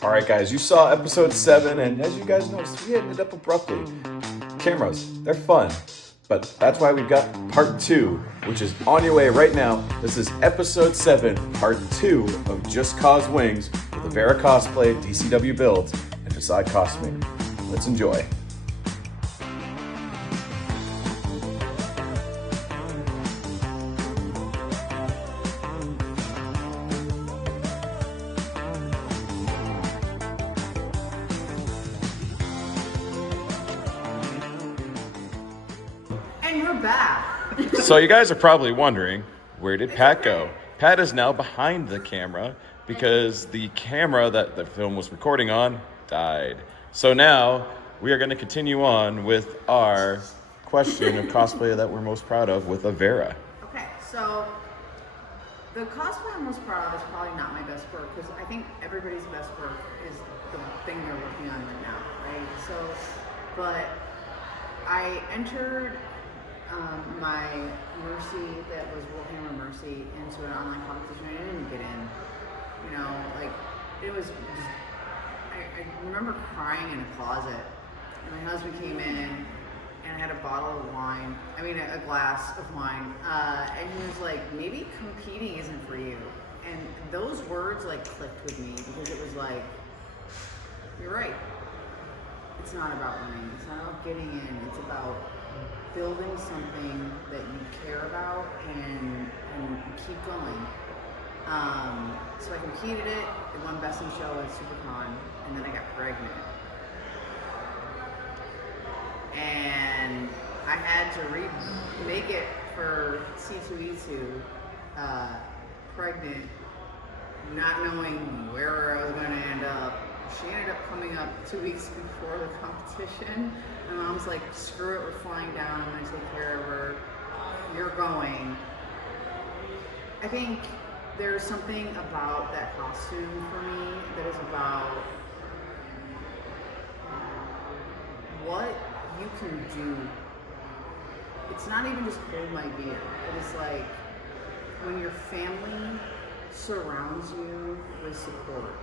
All right, guys, you saw episode 7, and as you guys noticed, we ended up abruptly. Cameras, they're fun, but that's why we've got part 2, which is on your way right now. This is episode 7, part 2 of Just Cause Wings with Avera Cosplay, DCW Builds, and Facade Costuming. Let's enjoy. And we're back. So you guys are probably wondering, where did Pat go? Pat is now behind the camera because the camera that the film was recording on died. So now we are going to continue on with our question of cosplay that we're most proud of with Avera. Okay, so the cosplay I'm most proud of is probably not my best work because I think everybody's best work is the thing they're working on right now, right? So, but I entered my Mercy, that was Warhammer Mercy, into an online competition. I didn't get in, you know, like it was just, I remember crying in a closet, and my husband came in and I had a bottle of wine, a glass of wine, and he was like, maybe competing isn't for you. And those words like clicked with me because it was like, you're right, it's not about winning, it's not about getting in, it's about building something that you care about and keep going. So I competed it, I won Best in Show at SuperCon, and then I got pregnant. And I had to remake it for C2E2, pregnant, not knowing where I was going to end up. She ended up coming up 2 weeks before the competition. My mom's like, screw it, we're flying down, I'm gonna take care of her. You're going. I think there's something about that costume for me that is about what you can do. It's not even just hold my beer. It is like when your family surrounds you with support.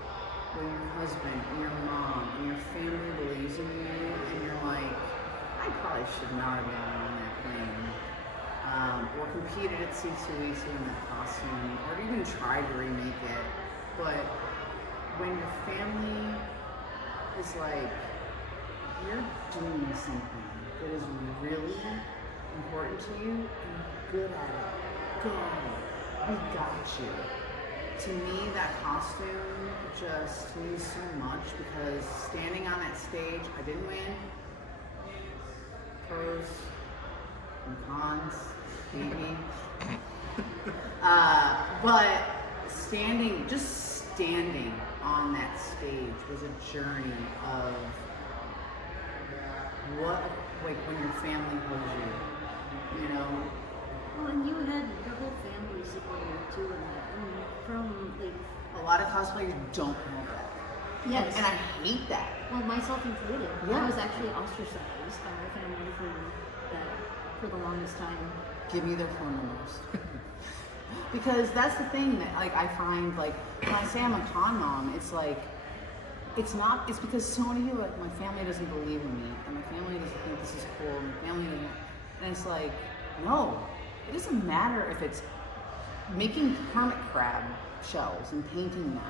When your husband and your mom and your family believes in you, and you're like, I probably should not have gone on that plane, or competed at C2E2 in that costume, or even tried to remake it. But when your family is like, you're doing something that is really important to you, and you're good at it, go, we got you. To me, that costume just means so much because standing on that stage, I didn't win. Pros and cons, maybe. But just standing on that stage was a journey of what, like when your family holds you, you know? Well, and you had your whole family supporting you too in that. I mean, from like a lot of cosplayers don't know that. Yes. And I hate that. Well, myself included. Yeah. I was actually ostracized by my family for the longest time. Give me their phone numbers. Because that's the thing that like I find, like when I say I'm a con mom, it's like it's because so many people, like my family doesn't believe in me and my family doesn't think this is cool and my family doesn't, and it's like, no, it doesn't matter if it's making hermit crab shells and painting them.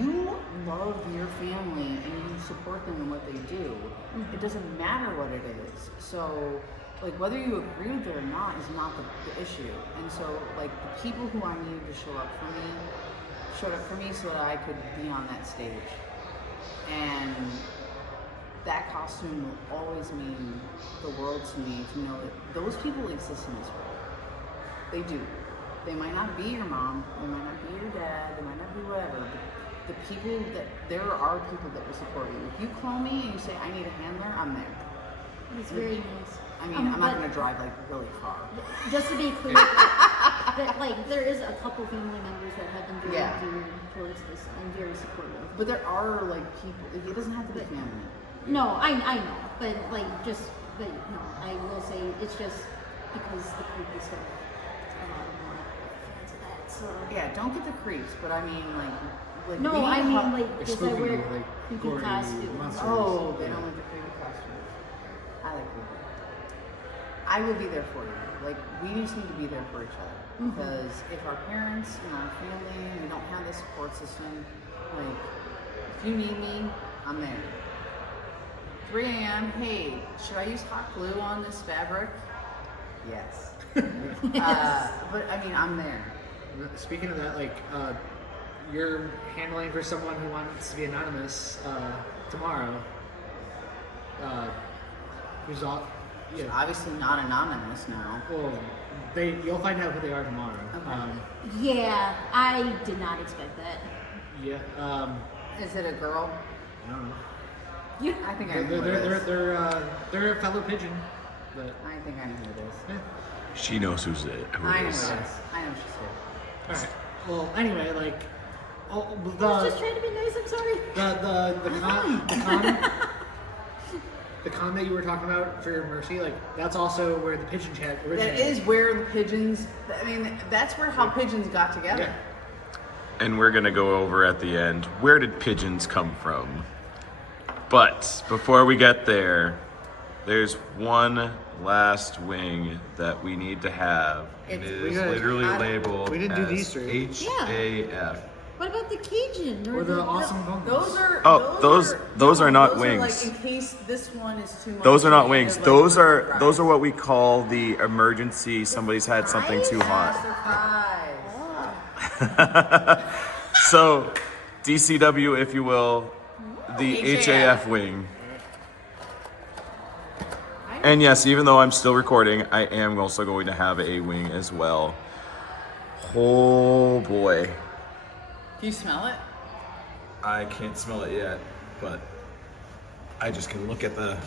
You love your family and you support them in what they do. Mm-hmm. It doesn't matter what it is. So, like, whether you agree with it or not is not the issue. And so, like, the people who I needed to show up for me showed up for me so that I could be on that stage. And that costume will always mean the world to me, to know that those people exist in this world. They do. They might not be your mom, they might not be your dad, they might not be whatever, but there are people that will support you. If you call me and you say, I need a handler, I'm there. It's very nice. I mean, I'm not going to drive like really far. Just to be clear, that like there is a couple family members that have been very geared towards this and very supportive. But there are like people, it doesn't have to be family. No, I know, but like but no, I will say it's just because the creepy stuff, a lot of more fans of that. So yeah, don't get the creeps, but I mean like like No, we I need mean hot- like does I spooky, wear like, creepy gory costumes? monsters. Oh, they don't like the creepy costumes. I like creepy. I will be there for you. Like, we just need to be there for each other. Because if our parents and our family, we don't have the support system, like, if you need me, I'm there. 3 a.m., hey, should I use hot glue on this fabric? Yes. But, I mean, I'm there. Speaking of that, like, you're handling for someone who wants to be anonymous tomorrow. Who's all? Yeah. Obviously not anonymous now. Well, you'll find out who they are tomorrow. Okay. Yeah, I did not expect that. Yeah. Is it a girl? I don't know. Yeah. I think I know who it is. They're a fellow pigeon, but I think I know who it is. yeah. She knows who I know it who it is. is. I know she's here. All right. Well, anyway, like, I was just trying to be nice. I'm sorry. The con that you were talking about for Mercy, like, that's also where the pigeon chat originated. That is where the pigeons, I mean, that's where how pigeons got together. Yeah. And we're gonna go over at the end, where did pigeons come from? But before we get there, there's one last wing that we need to have. It It's- is we gotta- literally labeled we didn't do as these three. HAF. What about the Cajun Or the awesome bones. Those are. Those are not those wings. Are like in case this one is too much. Those are not they're wings. like Those are fries. what we call the emergency. Somebody's had something too hot. They're fries. So, DCW, if you will, the HAF. HAF wing. And yes, even though I'm still recording, I am also going to have a wing as well. Oh boy. Can you smell it? I can't smell it yet, but I just can look at the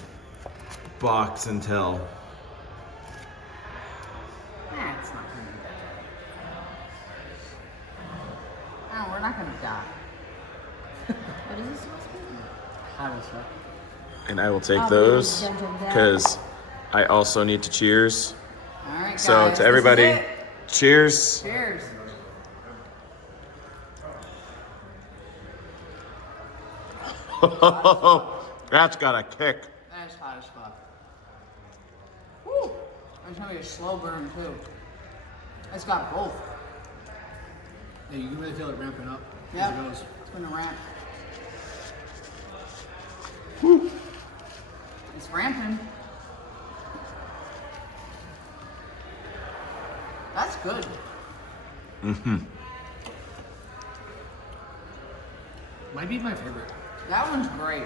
box and tell. It's not gonna be that bad. Oh, we're not gonna die. What is this supposed to be? How is that? And I will take Oh, those yeah, yeah. because I also need to cheers. All right, guys. So this to is everybody, it. cheers. Cheers. That's got a kick. That is hot as fuck. Woo! It's gonna be a slow burn too. It's got both. Yeah, you can really feel it ramping up Yep. as it goes. It's gonna ramp. It's ramping. That's good. Might be my favorite. That one's great.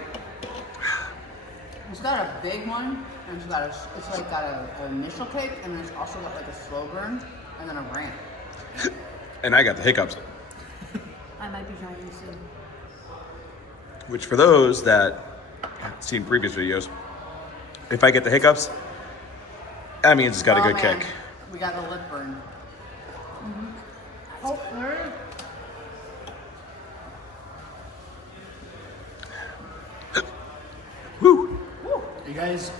It's got a big one, and it's got an initial kick, and then it's also got like a slow burn, and then a ramp. And I got the hiccups. I might be trying soon. Which for those that have seen previous videos, if I get the hiccups, that means it's got a good man, kick. We got the lip burn. Oh, Woo! Are you guys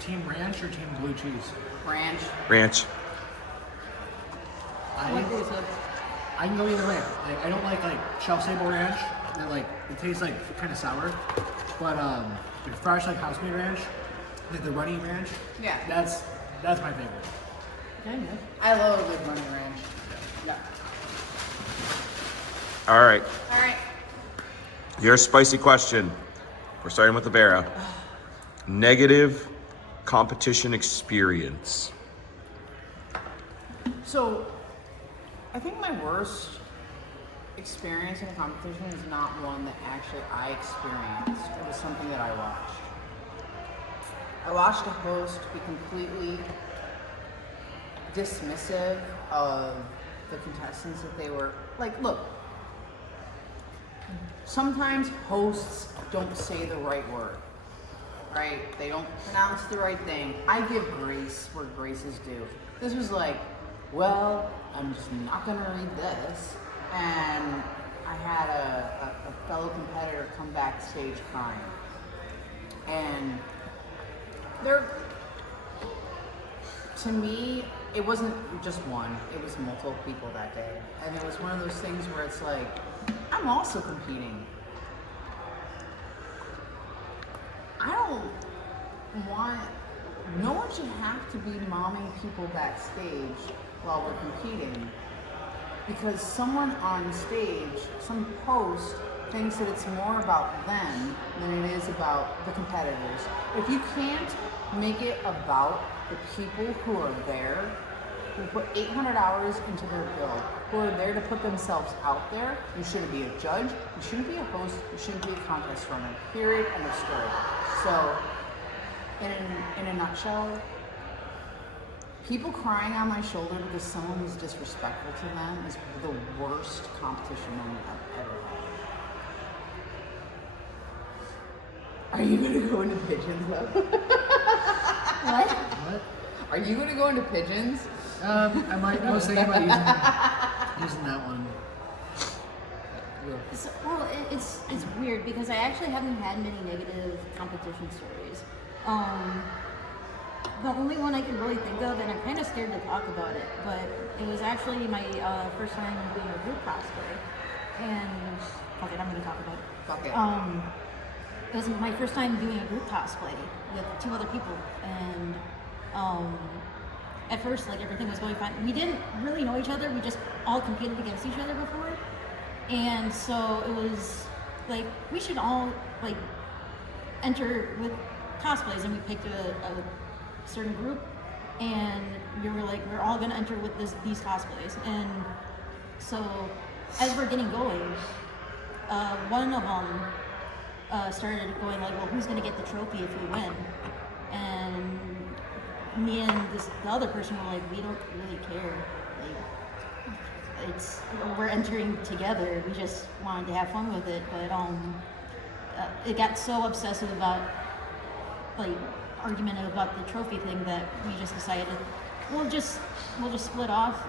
team ranch or team blue cheese? Ranch. Ranch. I can go either way. Like, I don't like shelf stable ranch. It tastes like kind of sour. But like fresh like house made ranch, like the runny ranch. Yeah. That's my favorite. kind of. I love a good running ranch. Yeah. All right. All right. Your spicy question. We're starting with Avera. Negative competition experience. So, I think my worst experience in a competition is not one that actually I experienced. It was something that I watched. I watched a host be completely dismissive of the contestants that they were like, look, sometimes hosts don't say the right word, right? They don't pronounce the right thing. I give grace where grace is due. This was like, well, I'm just not gonna read this. And I had a fellow competitor come backstage crying. And to me, it wasn't just one, it was multiple people that day. And it was one of those things where it's like, I'm also competing. I don't want, no one should have to be momming people backstage while we're competing because someone on stage, some host, thinks that it's more about them than it is about the competitors. If you can't make it about the people who are there, who put 800 hours into their build, who are there to put themselves out there, you shouldn't be a judge, you shouldn't be a host, you shouldn't be a contest runner. Period. End of story. So, in a nutshell, people crying on my shoulder because someone was disrespectful to them is the worst competition moment I've ever had. Are you gonna go into pigeons though? What? Are you gonna go into pigeons? I might. I was thinking about using that one. So, well, it's weird because I actually haven't had many negative competition stories. The only one I can really think of, and I'm kind of scared to talk about it, but it was actually my first time doing a group cosplay, and fuck it, I'm gonna talk about it. Fuck it. It was my first time doing a group cosplay with 2 other people, and at first, like, everything was going fine. We didn't really know each other. We just all competed against each other before. And so it was like, we should all, like, enter with cosplays. And we picked a certain group. And we were like, we're all going to enter with these cosplays. And so as we're getting going, one of them started going like, well, who's going to get the trophy if we win? And me and the other person were like, we don't really care. Like, we're entering together. We just wanted to have fun with it. But it got so obsessive about, like, argument about the trophy thing that we just decided we'll just split off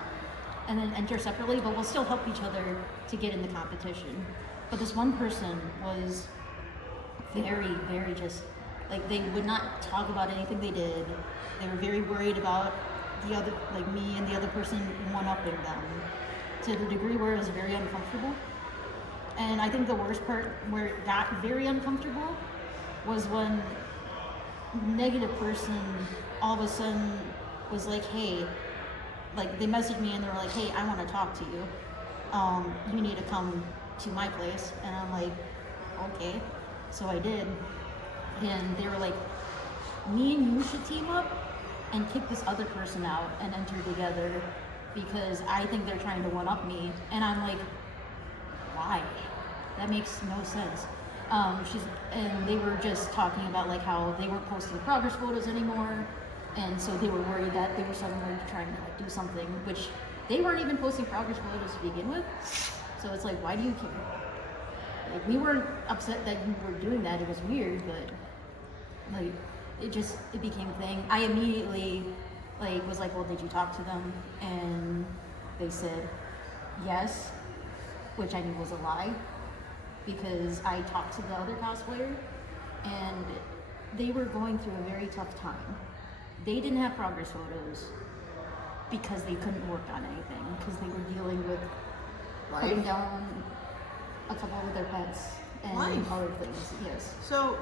and then enter separately. But we'll still help each other to get in the competition. But this one person was very, very just, like, they would not talk about anything they did. They were very worried about the other, like me and the other person one-upping them to the degree where it was very uncomfortable. And I think the worst part where it got very uncomfortable was when negative person all of a sudden was like, hey, like, they messaged me and they were like, hey, I want to talk to you. You need to come to my place. And I'm like, okay. So I did. And they were like, me and you should team up and kick this other person out and enter together because I think they're trying to one-up me. And I'm like, why? That makes no sense. And they were just talking about, like, how they weren't posting progress photos anymore, and so they were worried that they were suddenly trying to, like, do something, which they weren't even posting progress photos to begin with. So it's like, why do you care? Like, we weren't upset that you were doing that. It was weird, but, like, it became a thing. I immediately, like, was like, well, did you talk to them? And they said yes, which I knew was a lie, because I talked to the other cosplayer and they were going through a very tough time. They didn't have progress photos because they couldn't work on anything, because they were dealing with putting down a couple of their pets and other things. Yes. So,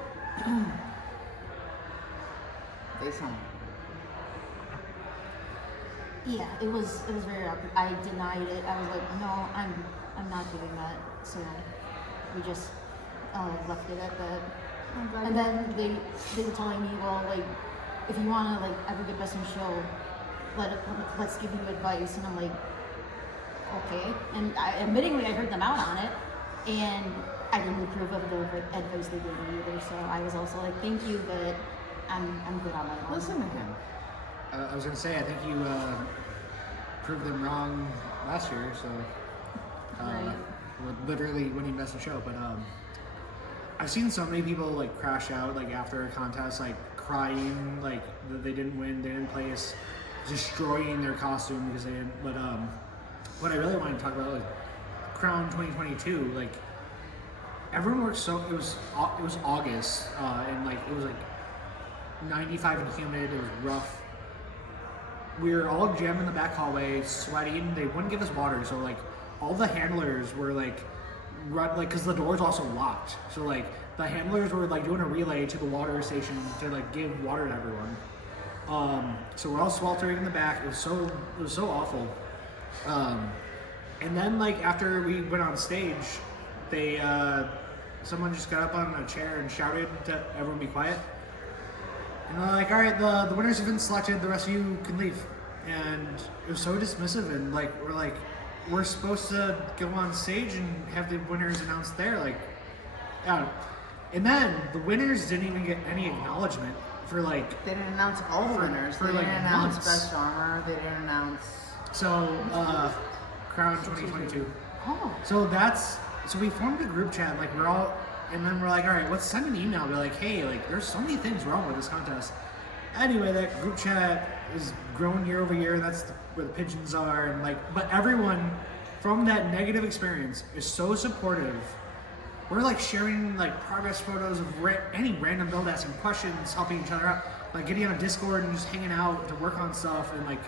they sound. Yeah, it was very awkward. I denied it. I was like, no, I'm not doing that. So we just left it at that. And then they were telling me, well, like, if you want to, like, ever get best in show, let's give you advice. And I'm like, okay. And admittingly, I heard them out on it, and I didn't approve of the advice they gave me either. So I was also like, thank you, but I'm good on my own. Listen to him. I was gonna say, I think you proved them wrong last year, so Right. literally winning best in show. But I've seen so many people, like, crash out, like, after a contest, like, crying, like, that they didn't win, they didn't place, destroying their costume because they didn't. But what I really wanted to talk about, like, Crown 2022, like, everyone worked so. It was August, and, like, it was like 95 and humid. It was rough. We were all jammed in the back hallway, sweating. They wouldn't give us water, so, like, all the handlers were, like, run, like, because the door's also locked. So, like, the handlers were, like, doing a relay to the water station to, like, give water to everyone. So we're all sweltering in the back. It was so awful. And then, like, after we went on stage, they, someone just got up on a chair and shouted to everyone be quiet. And they're like, all right, the winners have been selected, the rest of you can leave. And it was so dismissive, and we're supposed to go on stage and have the winners announced there, like, yeah. And then the winners didn't even get any acknowledgement for, like, They didn't announce all the winners. for, They like, didn't announce months. Best Armor. They didn't announce. So, Crown 2022. Oh. So we formed a group chat, like, we're all, and then we're like, all right, let's send an email, be like, hey, like, there's so many things wrong with this contest. Anyway, that group chat is growing year over year. That's where the pigeons are, and, like, but everyone from that negative experience is so supportive. We're, like, sharing, like, progress photos of any random build, asking questions, helping each other out, like, getting on Discord and just hanging out to work on stuff, and, like,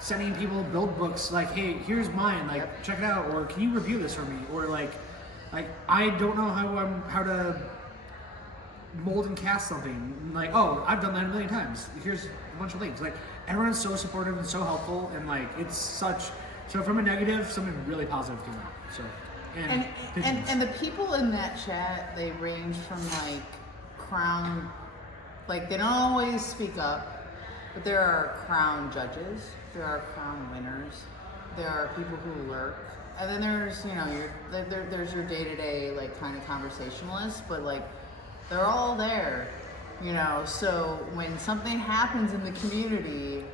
sending people build books, like, hey, here's mine, like, check it out, or can you review this for me, or like I don't know how to mold and cast something, like, oh, I've done that a million times, here's a bunch of links. Like, everyone's so supportive and so helpful, and, like, it's such, so from a negative, something really positive came out. So, And the people in that chat, they range from, like, Crown, like, they don't always speak up, but there are Crown judges, there are Crown winners, there are people who lurk, and then there's, you know, there's your day-to-day, like, kind of conversationalists, but, like, they're all there, you know. So when something happens in the community,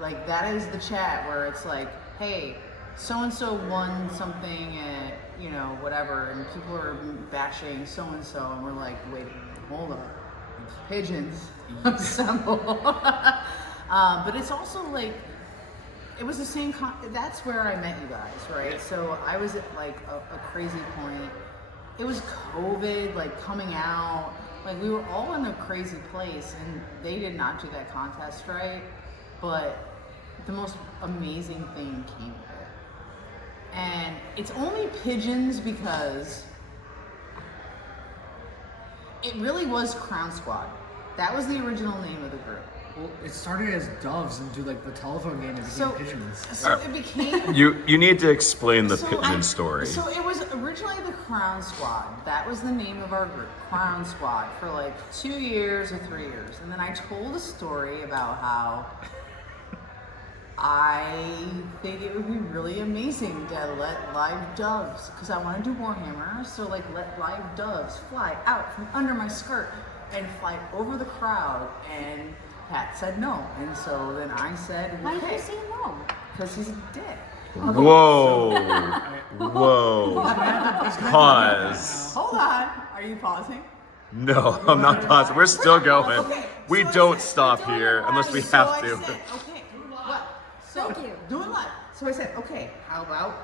like, that is the chat where it's like, hey, so-and-so won something at, you know, whatever, and people are bashing so-and-so, and we're like, wait, hold up, pigeons, assemble. But it's also, like, it was the same, that's where I met you guys, right? So I was at, like, a crazy point. It was COVID, like, coming out, like, we were all in a crazy place, and they did not do that contest right, but the most amazing thing came of it. And it's only pigeons because it really was Crown Squad. That was the original name of the group. well, it started as doves into, like, the telephone game, it became pigeons. So it became... You need to explain the pigeon story. So it was originally the Crown Squad. That was the name of our group, Crown Squad, for like 2 years or 3 years. And then I told a story about how I think it would be really amazing to let live doves, because I want to do Warhammer, so, like, let live doves fly out from under my skirt and fly over the crowd, and Pat said no. And so then I said, Why well, did you say no? because he's a dick. Whoa. Whoa. Pause. Hold on. Are you pausing? No, I'm not pausing. We're still going. Okay, We so I don't said- stop here unless we So have I to. said, okay, what? So, Thank you. doing what? So I said, okay, how about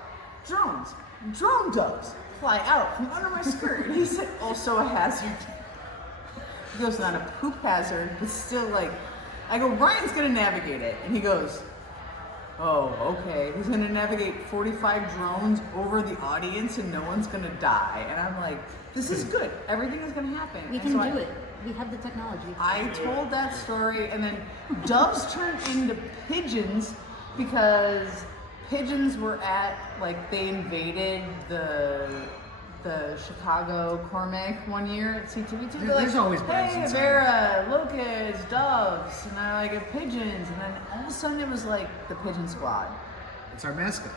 drones? Drone doves fly out from under my skirt. And he said, also a hazard. He goes, not a poop hazard, but still, like, I go, Ryan's gonna navigate it. And he goes, oh, okay. He's gonna navigate 45 drones over the audience and no one's gonna die. And I'm like, this is good. Everything is gonna happen. We And can so do it. We have the technology. I told that story, and then doves turned into pigeons because pigeons were at, like, they invaded the Chicago Cormac one year at C2E2. They're There's like, always birds hey, inside. Avera, locusts, doves, and I like pigeons, and then all of a sudden it was like the Pigeon Squad. It's our mascot.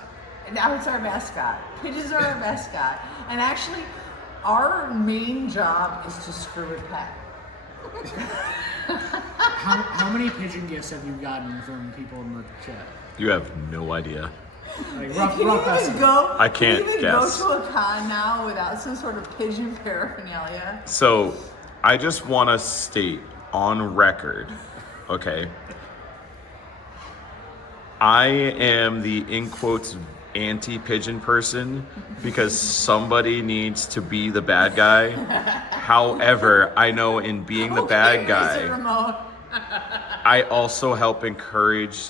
And now it's our mascot. Pigeons are our mascot. And actually, our main job is to screw with Pat. How many pigeon gifts have you gotten from people in the chat? You have no idea. Like, Can you rough even estimate. go? I can't can you even guess. go to a con now without some sort of pigeon paraphernalia? So, I just want to state on record, okay? I am the, in quotes, anti-pigeon person because somebody needs to be the bad guy. However, I know in being the bad Mr. guy, Ramon. I also help encourage,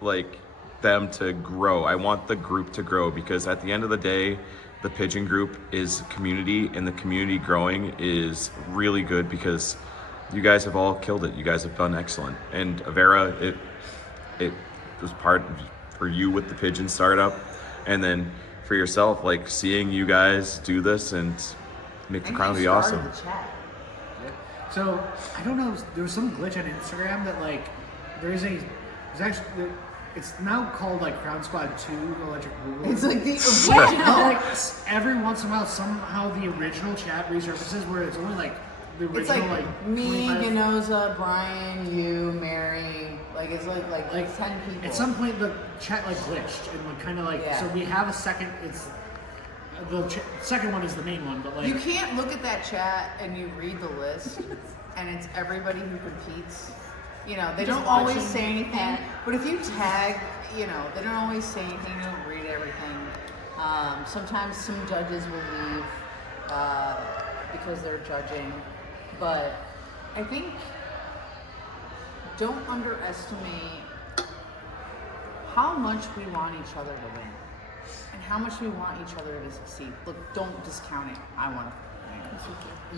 like, them to grow. I want the group to grow because at the end of the day, the pigeon group is community, and the community growing is really good because you guys have all killed it. You guys have done excellent. And Avera, it was part for you with the pigeon startup, and then for yourself, like seeing you guys do this and make the crown be awesome. The chat. So I don't know. There was some glitch on Instagram that like there's actually it's now called like Crown Squad 2 Electric Boogaloo. It's like the original. Like every once in a while, somehow the original chat resurfaces where it's only like the original It's like me, 25. Ganoza, Brian, you, Mary. Like it's like 10 people. At some point, the chat like glitched and kind of like so we have a second. It's the second one is the main one, but like you can't look at that chat and you read the list, and it's everybody who competes. You know, they don't always say anything, but if you tag, you know, they don't always say anything, you don't read everything. Sometimes some judges will leave because they're judging, but I think don't underestimate how much we want each other to win and how much we want each other to succeed. Look, don't discount it. I want to win.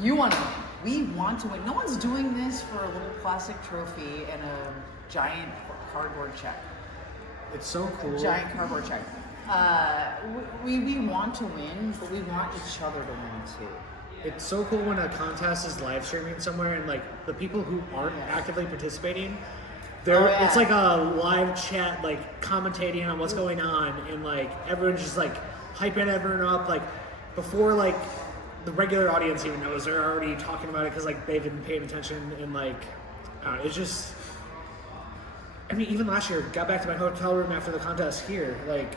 You want to win. We want to win. No one's doing this for a little plastic trophy and a giant cardboard check. it's so cool. Giant cardboard check. We want to win, but we want each other to win too. It's so cool when a contest is live streaming somewhere and like the people who aren't actively participating, it's like a live chat like commentating on what's going on, and like everyone's just like hyping everyone up like before like the regular audience even knows. They're already talking about it because like they've been paying attention, and like it's just, I mean, even last year, got back to my hotel room after the contest here, like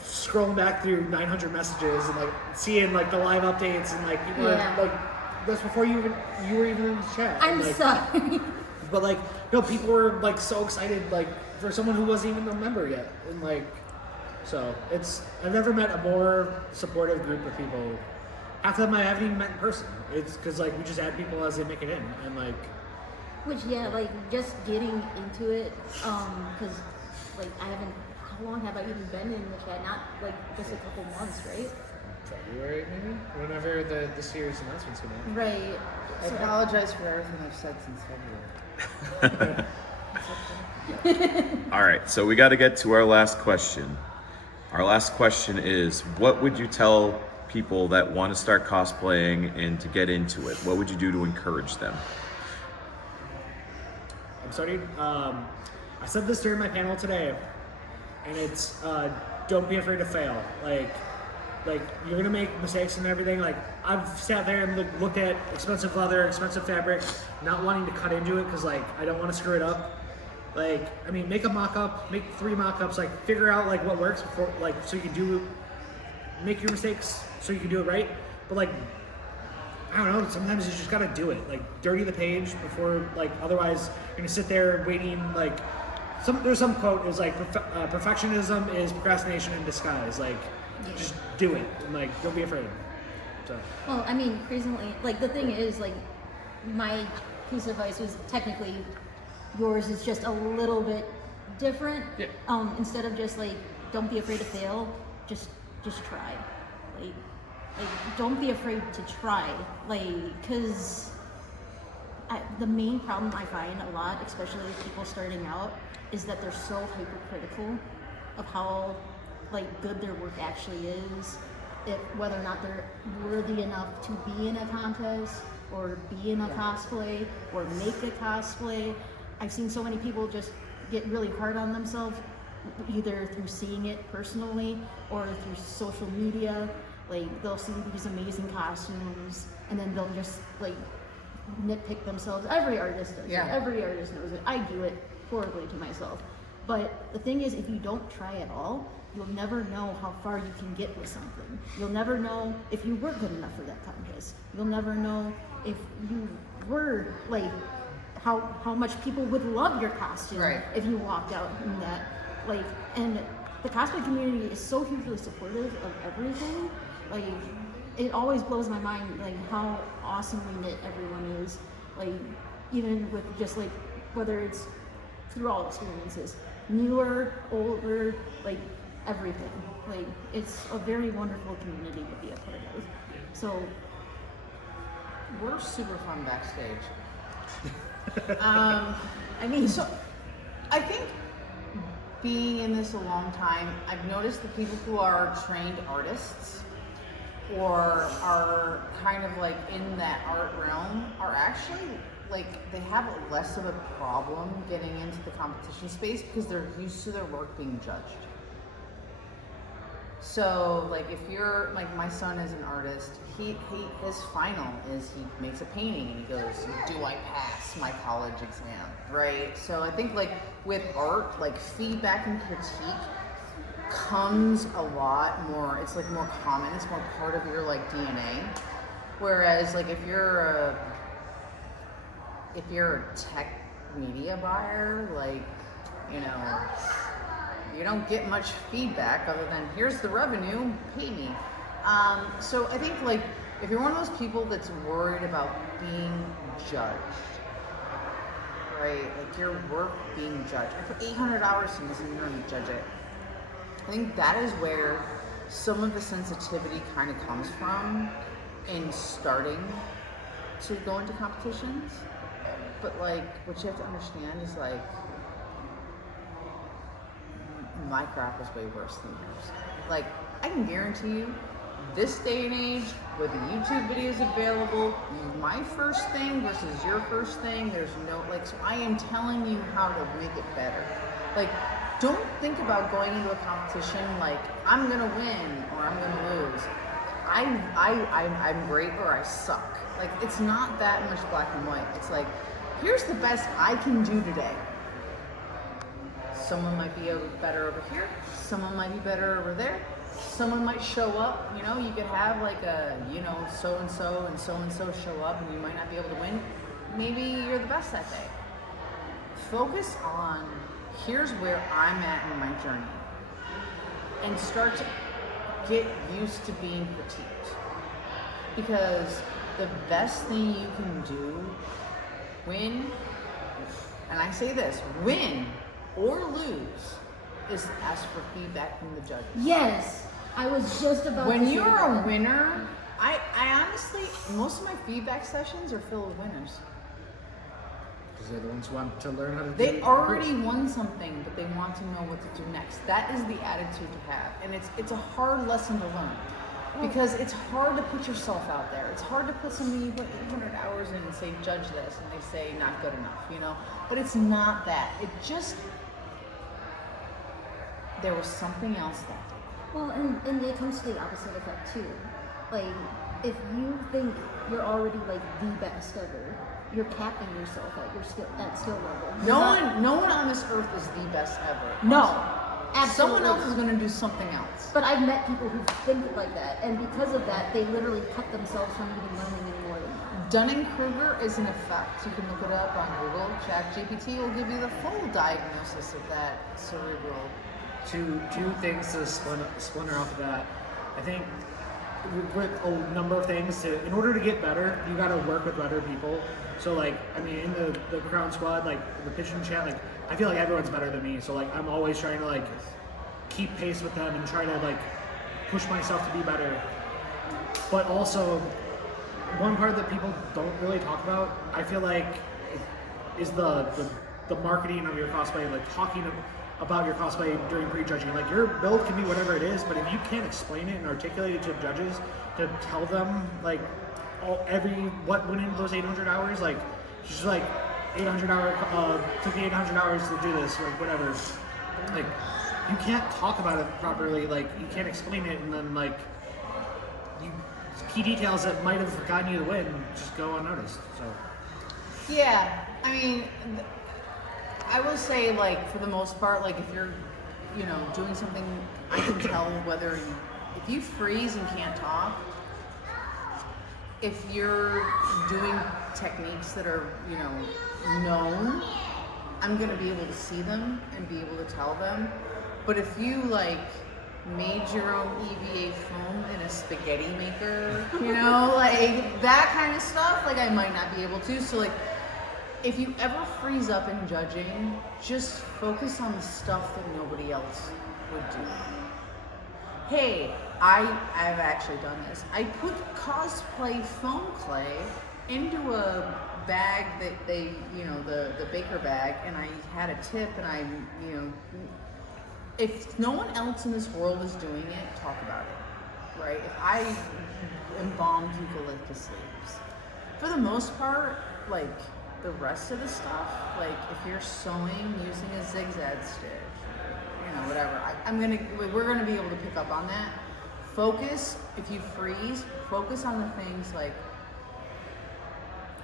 scrolling back through 900 messages and like seeing like the live updates and like people are, like that's before you were even in the chat. I'm like, sorry. But like people were like so excited like for someone who wasn't even a member yet, and like so I've never met a more supportive group of people. Half of them I haven't even met in person. It's because like we just add people as they make it in, and like. Which like just getting into it, because like I haven't. How long have I even been in the chat? Not like just a couple months, right? February maybe. Whenever this year's announcements come out. Right. I apologize for everything I've said since February. All right, so we got to get to our last question. Our last question is, what would you tell people that want to start cosplaying and to get into it? What would you do to encourage them? I'm starting. I said this during my panel today, and it's don't be afraid to fail. Like you're gonna make mistakes and everything. Like I've sat there and looked at expensive leather, expensive fabric, not wanting to cut into it because like I don't want to screw it up. Like I mean, make a mock-up, make 3 mock-ups, like figure out like what works before, like so you can make your mistakes so you can do it right. But like I don't know, sometimes you just gotta do it. Like dirty the page before, like otherwise you're gonna sit there waiting. Like there's some quote is like perfectionism is procrastination in disguise. Like just do it and like don't be afraid. So. Well, I mean, recently, like the thing is, like my piece of advice was technically yours is just a little bit different. Yeah. Instead of just like don't be afraid to fail, just try. Like don't be afraid to try. Like, cause the main problem I find a lot, especially with people starting out, is that they're so hypercritical of how like good their work actually is, whether or not they're worthy enough to be in a contest or be in a cosplay or make a cosplay. I've seen so many people just get really hard on themselves, either through seeing it personally or through social media. Like they'll see these amazing costumes and then they'll just like nitpick themselves. Every artist does it. Every artist knows it. I do it horribly to myself. But the thing is, if you don't try at all, you'll never know how far you can get with something. You'll never know if you were good enough for that contest. You'll never know if you were like how much people would love your costume if you walked out in that. Like, and the cosplay community is so hugely supportive of everything. Like, it always blows my mind like how awesomely knit everyone is. Like, even with just like whether it's through all experiences, newer, older, like everything. Like, it's a very wonderful community to be a part of. So, We're super fun backstage. I mean, So, I think being in this a long time, I've noticed the people who are trained artists or are kind of like in that art realm are actually like they have less of a problem getting into the competition space because they're used to their work being judged. So like if you're like my son is an artist, his final is he makes a painting and he goes, do I pass my college exam, right? So I think like with art, like feedback and critique comes a lot more, it's like more common, it's more part of your like DNA. Whereas like if you're a tech media buyer, like, you know, you don't get much feedback other than here's the revenue, pay me. So I think like if you're one of those people that's worried about being judged, right? Like your work being judged. I put 800 hours in this and you're going to judge it. I think that is where some of the sensitivity kind of comes from in starting to go into competitions. But like what you have to understand is like my crap is way worse than yours. Like, I can guarantee you, this day and age, with the YouTube videos available, my first thing versus your first thing, there's no, like, so I am telling you how to make it better. Like, don't think about going into a competition like, I'm gonna win or I'm gonna lose. I'm great or I suck. Like, it's not that much black and white. It's like, here's the best I can do today. Someone might be better over here. Someone might be better over there. Someone might show up. You know, you could have like a, you know, so-and-so and so-and-so show up and you might not be able to win. Maybe you're the best that day. Focus on, here's where I'm at in my journey. And start to get used to being critiqued. Because the best thing you can do, win, and I say this, win or lose, is to ask for feedback from the judges. yes, I was just about to When say you're that. a winner, I honestly, most of my feedback sessions are filled with winners. Because they're the ones who want to learn how to They do already won something, but they want to know what to do next. That is the attitude to have. And it's a hard lesson to learn. Because it's hard to put yourself out there. It's hard to put somebody you put 800 hours in and say, judge this, and they say, not good enough, you know? But it's not that. It just, there was something else that day. Well, and it comes to the opposite effect too. Like, if you think you're already like the best ever, you're capping yourself at your skill level. No one on this earth is the best ever. No, absolutely. Someone else is going to do something else. But I've met people who think like that, and because of that, they literally cut themselves from even learning any more than that. Dunning-Kruger is an effect. You can look it up on Google. ChatGPT will give you the full diagnosis of that cerebral. Two things to splinter off of that. I think with a number of things, in order to get better, you got to work with better people. So like, I mean, in the Crown Squad, like the pitching chat, like I feel like everyone's better than me. So like, I'm always trying to like keep pace with them and try to like push myself to be better. But also, one part that people don't really talk about, I feel like, is the marketing of your cosplay, like talking about your cosplay during pre-judging. Like, your build can be whatever it is, but if you can't explain it and articulate it to judges, to tell them like what went into those 800 hours, like just like 800 hour took me 800 hours to do this, like whatever. Like, you can't talk about it properly. Like, you can't explain it, and then like key details that might have gotten you the win just go unnoticed. So Yeah, I mean, I will say, like, for the most part, like, if you're, you know, doing something, I can tell whether if you freeze and can't talk, if you're doing techniques that are, you know, known, I'm going to be able to see them and be able to tell them. But if you, like, made your own EVA foam in a spaghetti maker, you know, like, that kind of stuff, like, I might not be able to. So, like, if you ever freeze up in judging, just focus on the stuff that nobody else would do. hey, I've actually done this. I put cosplay foam clay into a bag that they, the baker bag, and I had a tip, and if no one else in this world is doing it, talk about it, right? If I embalmed eucalyptus sleeves, for the most part, like the rest of the stuff, like if you're sewing using a zigzag stitch, whatever, we're gonna be able to pick up on that. Focus, if you freeze, focus on the things like,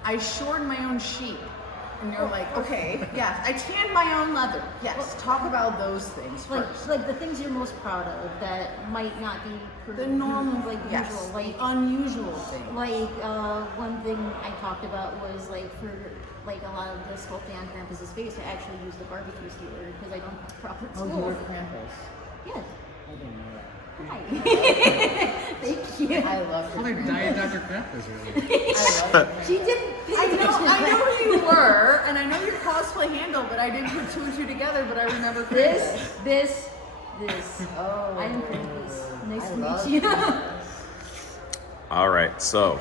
I shored my own sheep. And you're like, okay, yes. I tanned my own leather. Yes. Talk about those things first. Like the things you're most proud of that might not be The normal, usual, like unusual things. Like one thing I talked about was like for like a lot of the sculpting on Krampus's face, I actually used the barbecue skewer because I don't have proper tools. Oh, you were Krampus. Yeah. I didn't know that. Hi. Thank you. I love Well, her. Diet Dr. Krampus, really. I love her. She didn't. I know who you were, and I know your cosplay handle, but I didn't put two and two together. But I remember Krampus. This. Oh, I'm Krampus. Nice I to love meet you. All right, so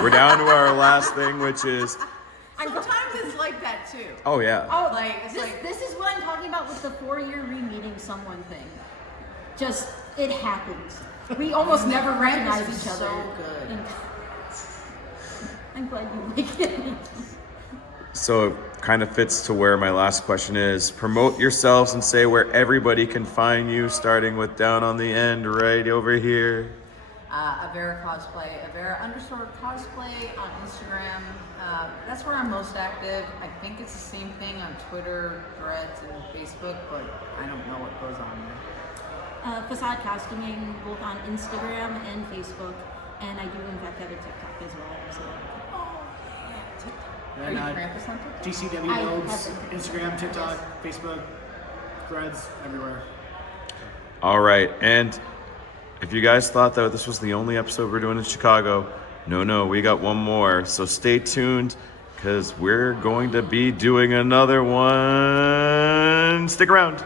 we're down to our last thing, which is, Sometimes it's like that too. oh yeah. Oh, Like, it's like- this is what I'm talking about with the 4-year re-meeting someone thing. Just, it happens. We almost never recognize is each other. so good. And I'm glad you like it. So it kind of fits to where my last question is. Promote yourselves and say where everybody can find you, starting with down on the end right over here. Avera Cosplay, Avera_cosplay on Instagram. That's where I'm most active. I think it's the same thing on Twitter, Threads, and Facebook, but I don't know what goes on there. Facade Costuming, both on Instagram and Facebook. And I do, in fact, have a TikTok as well. So. Are And you Krampus on TikTok? DCW I Builds, haven't. Instagram, TikTok, Facebook, Threads, everywhere. All right, and if you guys thought that this was the only episode we're doing in Chicago, no, we got one more. So stay tuned, because we're going to be doing another one. Stick around.